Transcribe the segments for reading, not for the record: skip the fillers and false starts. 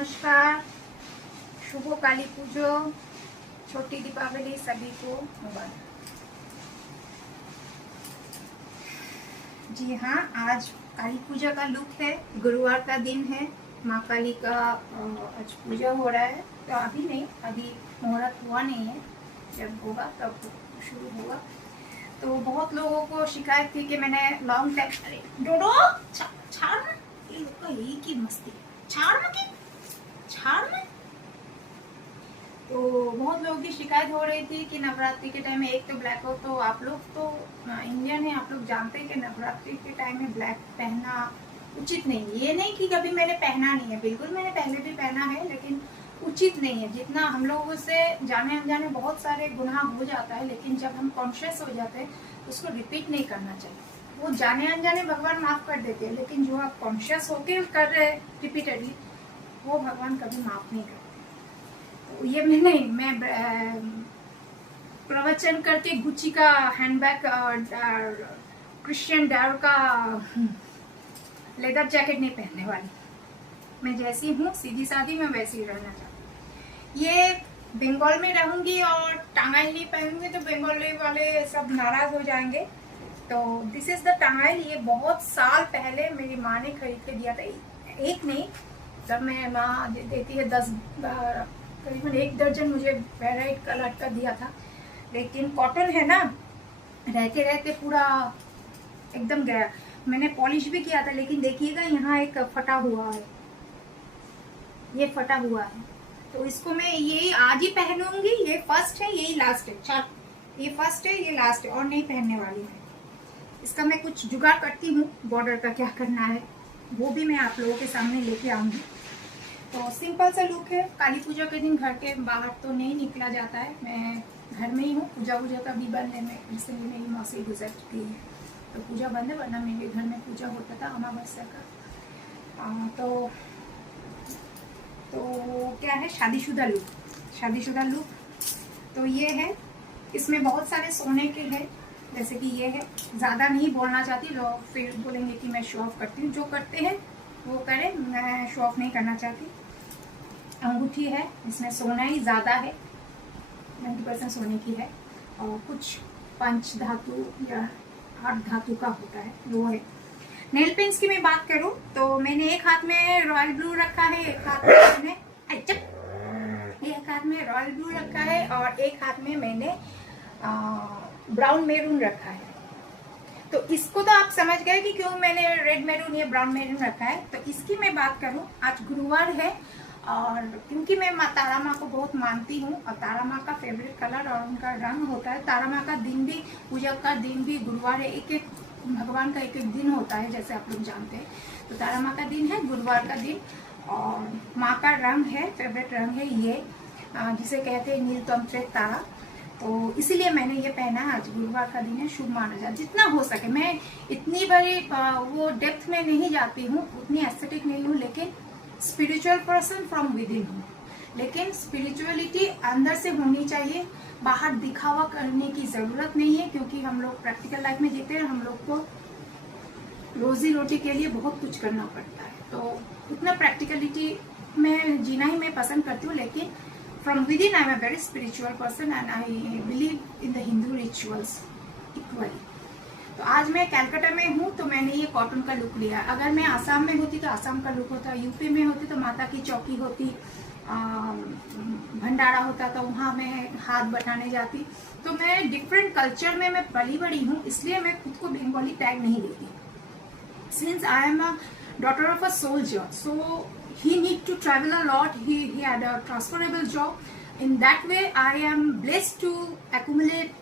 नमस्कार, शुभ काली पूजो, छोटी दीपावली सभी को मुबारक। जी हाँ, आज काली पूजा का लुक है। गुरुवार का दिन है, माँ काली का आज पूजा हो रहा है। तो अभी नहीं, अभी मुहूर्त हुआ नहीं है, जब होगा तब शुरू होगा। तो बहुत लोगों को शिकायत थी कि मैंने लॉन्ग टाइम, अरे डोडो छाड़ ना, ये लोग का यही की मस्ती, छाड़ ना छाड़ में। तो बहुत लोगों की शिकायत हो रही थी कि नवरात्रि के टाइम में एक तो ब्लैक हो, तो आप लोग तो इंडियन है, आप लोग जानते हैं कि नवरात्रि के टाइम में ब्लैक पहनना उचित नहीं है। ये नहीं कि कभी मैंने पहना नहीं है, बिल्कुल मैंने पहले भी पहना है, लेकिन उचित नहीं है। जितना हम लोगों से जाने अनजाने बहुत सारे गुनाह हो जाता है, लेकिन जब हम कॉन्शियस हो जाते हैं तो उसको रिपीट नहीं करना चाहिए। वो जाने अनजाने भगवान माफ कर देते हैं, लेकिन जो आप कॉन्शियस होके कर रहे हैं रिपीटेडली, वो भगवान कभी माफ नहीं करते। तो ये मैं प्रवचन करके गुच्ची का हैंडबैग और क्रिश्चियन डायर का लेदर जैकेट नहीं पहनने वाली। मैं जैसी हूँ सीधी सादी, मैं वैसी ही रहना चाहती। ये बंगाल में रहूंगी और टांगाइल नहीं पहनूंगी तो बंगाली वाले सब नाराज हो जाएंगे। तो दिस इज द टांगाइल। ये बहुत साल पहले मेरी माँ ने खरीद के दिया था, एक नहीं, जब मैं माँ देती है 10 करीबन 1 दर्जन मुझे वेराइट कलर का दिया था। लेकिन कॉटन है ना, रहते रहते पूरा एकदम गया। मैंने पॉलिश भी किया था, लेकिन देखिएगा यहाँ एक फटा हुआ है, ये फटा हुआ है। तो इसको मैं यही आज ही पहनूंगी। ये फर्स्ट है, यही लास्ट है। ये फर्स्ट है, ये लास्ट है, और नहीं पहनने वाली है। इसका मैं कुछ जुगाड़ करती हूँ, बॉर्डर का क्या करना है वो भी मैं आप लोगों के सामने लेके आऊंगी। तो सिंपल सा लुक है। काली पूजा के दिन घर के बाहर तो नहीं निकला जाता है, मैं घर में ही हूँ। पूजा का भी बंद है, मैं इसलिए मेरी मौसी गुजर चुकी है तो पूजा बंद है, वरना मेरे घर में पूजा होता था अमावस्या का। तो क्या है, शादीशुदा लुक। तो ये है, इसमें बहुत सारे सोने के हैं, जैसे कि ये है। ज़्यादा नहीं बोलना चाहती, लोग फिर बोलेंगे कि मैं शो ऑफ करती हूँ। जो करते हैं वो करें, मैं शो ऑफ नहीं करना चाहती। अंगूठी है, इसमें सोना ही ज़्यादा है, 90% सोने की है, और कुछ 5 धातु या 8 धातु का होता है वो है। नेल पेंट्स की मैं बात करूं तो मैंने एक हाथ में रॉयल ब्लू रखा है, एक हाथ में रॉयल ब्लू रखा है, और एक हाथ में मैंने ब्राउन मेरून रखा है। तो इसको तो आप समझ गए कि क्यों मैंने रेड मेरून या ब्राउन मेरून रखा है। तो इसकी मैं बात करूं, आज गुरुवार है, और क्योंकि मैं माँ तारा माँ को बहुत मानती हूँ, और तारा माँ का फेवरेट कलर और उनका रंग होता है। तारा माँ का दिन भी, पूजा का दिन भी गुरुवार है। एक एक भगवान का एक एक दिन होता है, जैसे आप लोग जानते हैं। तो तारा माँ का दिन है गुरुवार का दिन, और माँ का रंग है, फेवरेट रंग है ये, जिसे कहते हैं नील तंत्रिक तारा। तो इसीलिए मैंने ये पहना है। आज गुरुवार का दिन है, शुभ माना जाए। जितना हो सके, मैं इतनी बड़ी वो डेप्थ में नहीं जाती हूँ, उतनी एस्थेटिक नहीं हूँ, लेकिन spiritual person from with in हूँ। लेकिन स्पिरिचुअलिटी अंदर से होनी चाहिए, बाहर दिखावा करने की जरूरत नहीं है, क्योंकि हम लोग प्रैक्टिकल लाइफ में जीते हैं, हम लोग को रोजी रोटी के लिए बहुत कुछ करना पड़ता है। तो उतना प्रैक्टिकलिटी में जीना ही मैं पसंद करती हूँ, लेकिन from within I am a very spiritual person and I believe in the Hindu rituals equally. तो आज मैं कलकत्ता में हूँ, तो मैंने ये कॉटन का लुक लिया। अगर मैं आसाम में होती तो आसाम का लुक होता, यूपी में होती तो माता की चौकी होती, भंडारा होता, तो वहाँ मैं हाथ बटाने जाती। तो मैं डिफरेंट कल्चर में मैं पली बड़ी हूँ, इसलिए मैं खुद को बंगाली टैग नहीं देती। Since I am a daughter of a soldier, so he need to travel a lot. He had a transferable job. In that way, I am blessed to accumulate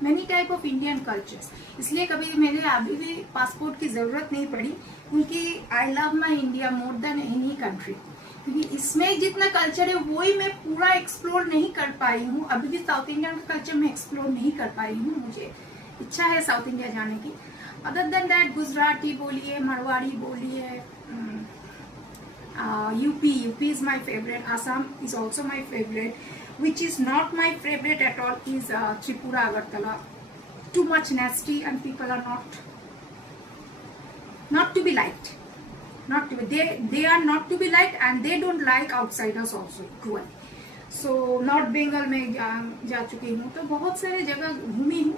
many type of Indian cultures. इसलिए कभी मेरे अभी भी passport की जरूरत नहीं पड़ी, क्योंकि I love my India more than any country. क्योंकि इसमें जितना कल्चर है वही मैं पूरा एक्सप्लोर नहीं कर पाई हूँ। अभी भी साउथ इंडियन का कल्चर मैं एक्सप्लोर नहीं कर पाई हूँ। मुझे इच्छा है साउथ इंडिया जाने की। अदर देन दैट, गुजराती बोलिए, मारवाड़ी बोलिए, UP is my favorite. Assam is also my favorite. Which is not my favorite at all is Tripura, Agartala. Too much nasty and people are not to be liked. not to be, they are not to be liked and they don't like outsiders also equally. So north Bengal में जा चुकी हूँ, तो बहुत सारे जगह घूमी हूँ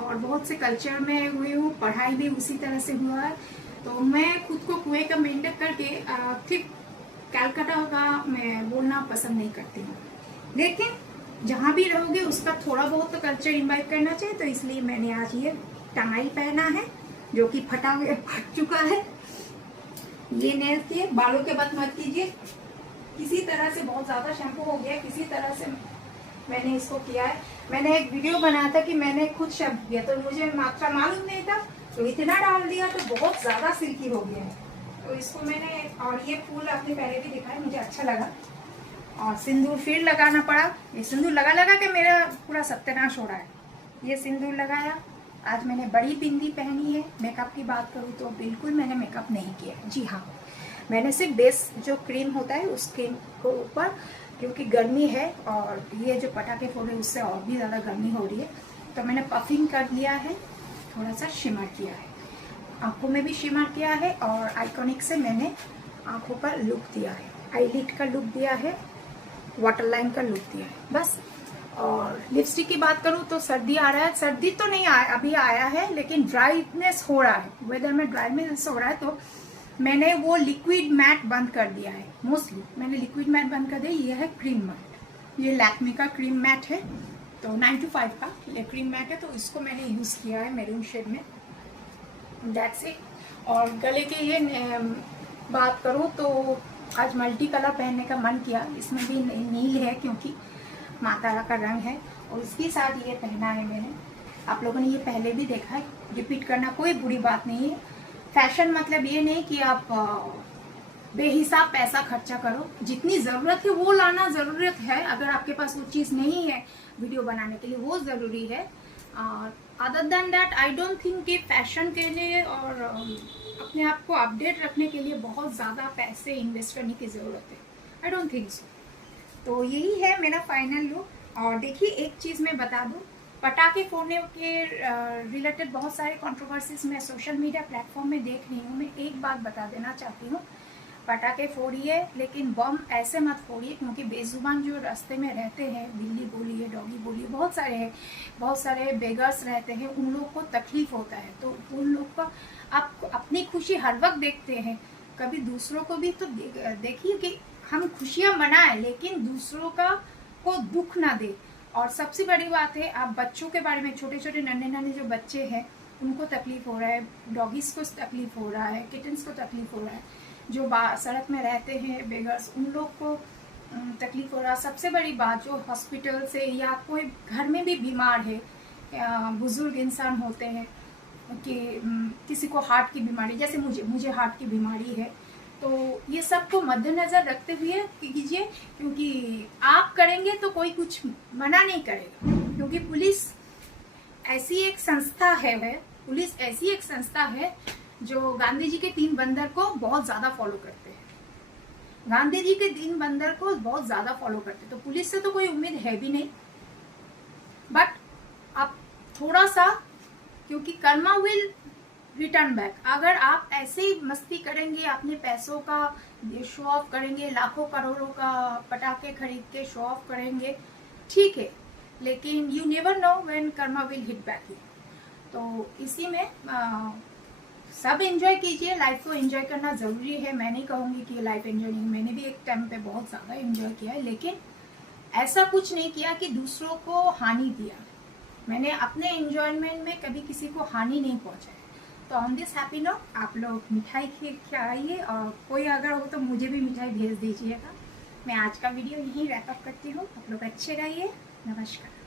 और बहुत से कल्चर में हुई हूँ, पढ़ाई भी उसी तरह से हुआ है। तो मैं खुद को कुएं का मेंटेन करके ठीक कलकत्ता का मैं बोलना पसंद नहीं करती हूँ, लेकिन जहाँ भी रहोगे उसका थोड़ा बहुत तो कल्चर इन्वाइट करना चाहिए। तो इसलिए मैंने आज ये टंगाई पहना है जो कि फट चुका है। ये नेल किए, बालों के बात मत कीजिए, किसी तरह से बहुत ज्यादा शैम्पू हो गया, किसी तरह से मैंने इसको किया है। मैंने एक वीडियो बनाया था कि मैंने खुद शैम्पू किया, तो मुझे मात्रा मालूम नहीं था, तो इतना डाल दिया तो बहुत ज्यादा सिल्की हो गया है। तो इसको मैंने, और ये फूल आपने पहले भी दिखाया, मुझे अच्छा लगा। और सिंदूर फिर लगाना पड़ा। ये सिंदूर लगा लगा के मेरा पूरा सत्यानाश हो रहा है। ये सिंदूर लगाया, आज मैंने बड़ी बिंदी पहनी है। मेकअप की बात करूँ तो बिल्कुल मैंने मेकअप नहीं किया है। जी हाँ, मैंने सिर्फ बेस जो क्रीम होता है उस क्रीम को ऊपर, क्योंकि गर्मी है और ये जो पटाखे फोड़े उससे और भी ज़्यादा गर्मी हो रही है, तो मैंने पफिंग कर लिया है, थोड़ा सा शिमर किया है, आंखों में भी शिमर किया है, और आइकॉनिक से मैंने आंखों का लुक दिया है, आईलिड का लुक दिया है, वाटर लाइन का लुक दिया है, बस। और लिपस्टिक की बात करूँ तो सर्दी आ रहा है, सर्दी तो नहीं आया अभी आया है, लेकिन ड्राईनेस हो रहा है, वेदर में ड्राईनेस हो रहा है, तो मैंने वो लिक्विड मैट बंद कर दिया है। मोस्टली मैंने लिक्विड मैट बंद कर दिया। ये है क्रीम मैट, ये लैक्मे का क्रीम मैट है, तो 9 to 5 का ये क्रीम मैट है, तो इसको मैंने यूज़ किया है मैरून शेड में, दैट्स इट। और गले के ये बात करूँ तो आज मल्टी कलर पहनने का मन किया, इसमें भी नील है क्योंकि माता का रंग है, और इसके साथ ये पहना है मैंने। आप लोगों ने ये पहले भी देखा है, रिपीट करना कोई बुरी बात नहीं है। फैशन मतलब ये नहीं कि आप बेहिसाब पैसा खर्चा करो, जितनी ज़रूरत है वो लाना ज़रूरत है। अगर आपके पास वो चीज़ नहीं है वीडियो बनाने के लिए, वो ज़रूरी है। Other than that I don't think कि फैशन के लिए और अपने आप को अपडेट रखने के लिए बहुत ज़्यादा पैसे इन्वेस्ट करने की ज़रूरत है। I don't think so. तो यही है मेरा फाइनल लुक। और देखिए एक चीज़ मैं बता दूँ, पटाखे फोड़ने के रिलेटेड बहुत सारे कंट्रोवर्सीज मैं सोशल मीडिया प्लेटफॉर्म में देख रही हूँ। मैं एक बात बता देना चाहती हूँ, पटाखे फोड़िए लेकिन बम ऐसे मत फोड़िए, क्योंकि बेजुबान जो रास्ते में रहते हैं, बिल्ली बोलिए, डॉगी बोलिए, बहुत सारे हैं, बहुत सारे बेगर्स रहते हैं, उन लोग को तकलीफ होता है। तो उन लोग का आप अपनी खुशी हर वक्त देखते हैं, कभी दूसरों को भी तो देखिए कि हम खुशियाँ मनाएं, लेकिन दूसरों का को दुख ना दे। और सबसे बड़ी बात है, आप बच्चों के बारे में, छोटे छोटे नन्हे नन्हे जो बच्चे हैं उनको तकलीफ हो रहा है, डॉगीज को तकलीफ हो रहा है, किटन्स को तकलीफ हो रहा है, जो सड़क में रहते हैं बेगर्स, उन लोग को तकलीफ हो रहा है। सबसे बड़ी बात, जो हॉस्पिटल से या कोई घर में भी बीमार है, बुजुर्ग इंसान होते हैं कि किसी को हार्ट की बीमारी, जैसे मुझे हार्ट की बीमारी है, तो ये सब को मद्देनजर रखते हुए कीजिए, क्योंकि आप करेंगे तो कोई कुछ मना नहीं करेगा। क्योंकि पुलिस ऐसी एक संस्था है जो गांधी जी के 3 बंदर को बहुत ज्यादा फॉलो करते हैं, गांधी जी के 3 बंदर को बहुत ज्यादा फॉलो करते हैं। तो पुलिस से तो कोई उम्मीद है भी नहीं, बट आप थोड़ा सा, क्योंकि कर्मा विल रिटर्न बैक। अगर आप ऐसे ही मस्ती करेंगे, अपने पैसों का शो ऑफ करेंगे, लाखों करोड़ों का पटाखे खरीद के शो ऑफ करेंगे, ठीक है, लेकिन you never know when Karma will hit back you. तो इसी में सब एंजॉय कीजिए, लाइफ को एंजॉय करना ज़रूरी है। मैं नहीं कहूँगी कि लाइफ एंजॉय नहीं, मैंने भी एक टाइम पे बहुत ज़्यादा एंजॉय किया है, लेकिन ऐसा कुछ नहीं किया कि दूसरों को हानि दिया। मैंने अपने एंजॉयमेंट में कभी किसी को हानि नहीं पहुँचाया। तो ऑन दिस हैप्पी नोट आप लोग मिठाई खिलाइए, और कोई अगर हो तो मुझे भी मिठाई भेज दीजिएगा। मैं आज का वीडियो यहीं रैप अप करती हूँ। आप लोग अच्छे रहिए, नमस्कार।